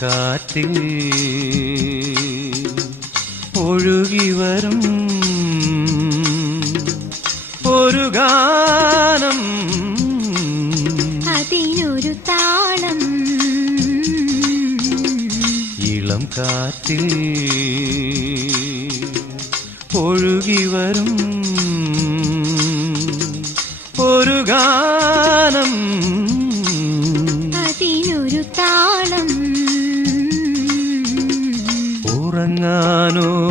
காற்றில் ஒழுகி வரும் കാറ്റിൽ ഒഴുകി വരും. ഒരു ഗാനം. അതിനൊരു താളം. ഉറങ്ങാനോ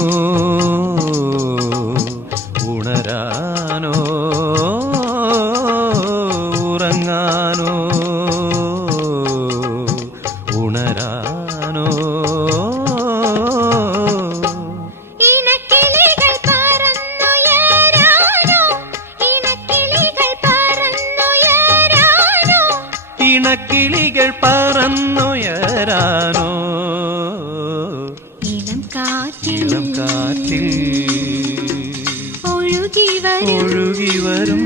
ഇണക്കിളികൾ പറന്നുയരാനോ? ഇളം കാറ്റിൽ ഇളം കാറ്റിൽ ഒഴുകി വരും. ഒഴുകി വരും.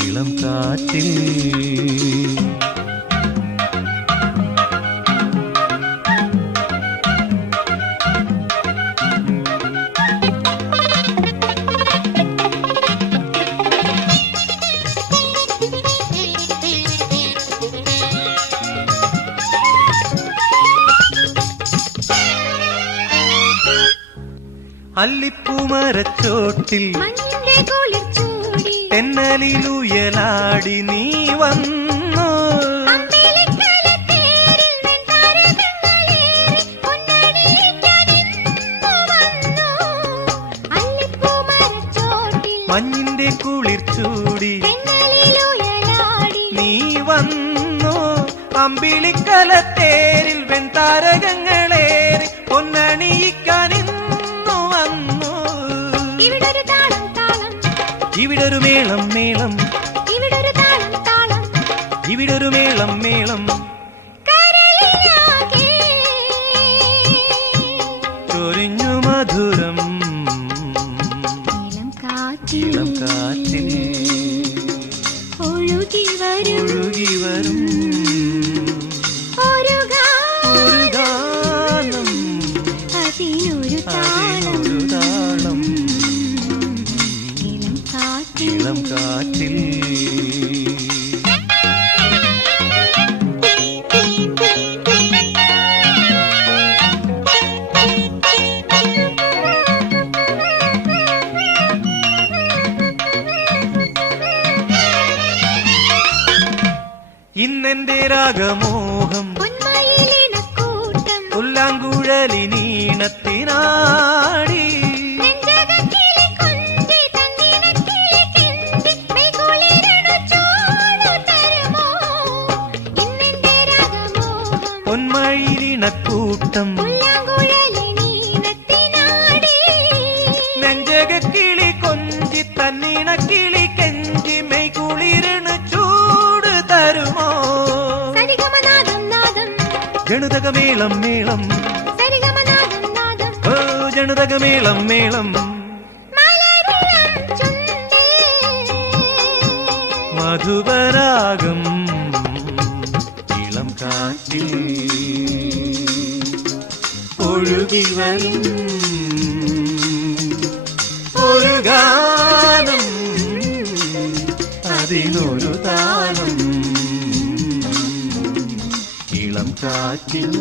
ഇളം കാറ്റിൽ ചൂടി. തെന്നലിലുയലാടി നീ വന്നു. മഞ്ഞിന്റെ കുളിർ ചൂടി തെന്നലിലുയലാടി നീ വന്നു. അമ്പിളിക്കലത്തേരിൽ വെൺതാരകങ്ങളേറി പൊന്നണിയിക്കാനിന്നു ഇവിടൊരു മേളം മേളം. ഇവിടൊരു താളം താളം. ഇവിടൊരു മേളം മേളം. ചൊരിഞ്ഞു മധുരം. ഒഴുകി വരും. ഒഴുകി വരും. ഇന്നെന്റെ രാഗമോഹം പൊന്മയിലിണക്കൂട്ടം പുല്ലാങ്കുഴലിനീണത്തിനാടി നെഞ്ചകക്കിളി ജണുതക മേളം. ഓ ജണുതക മേളം. മധുപരാഗം ഇളം കാറ്റിൽ ഒഴുകി വരും. ഒരു ഗാനം അതിനൊരു താളം കാറ്റിൽ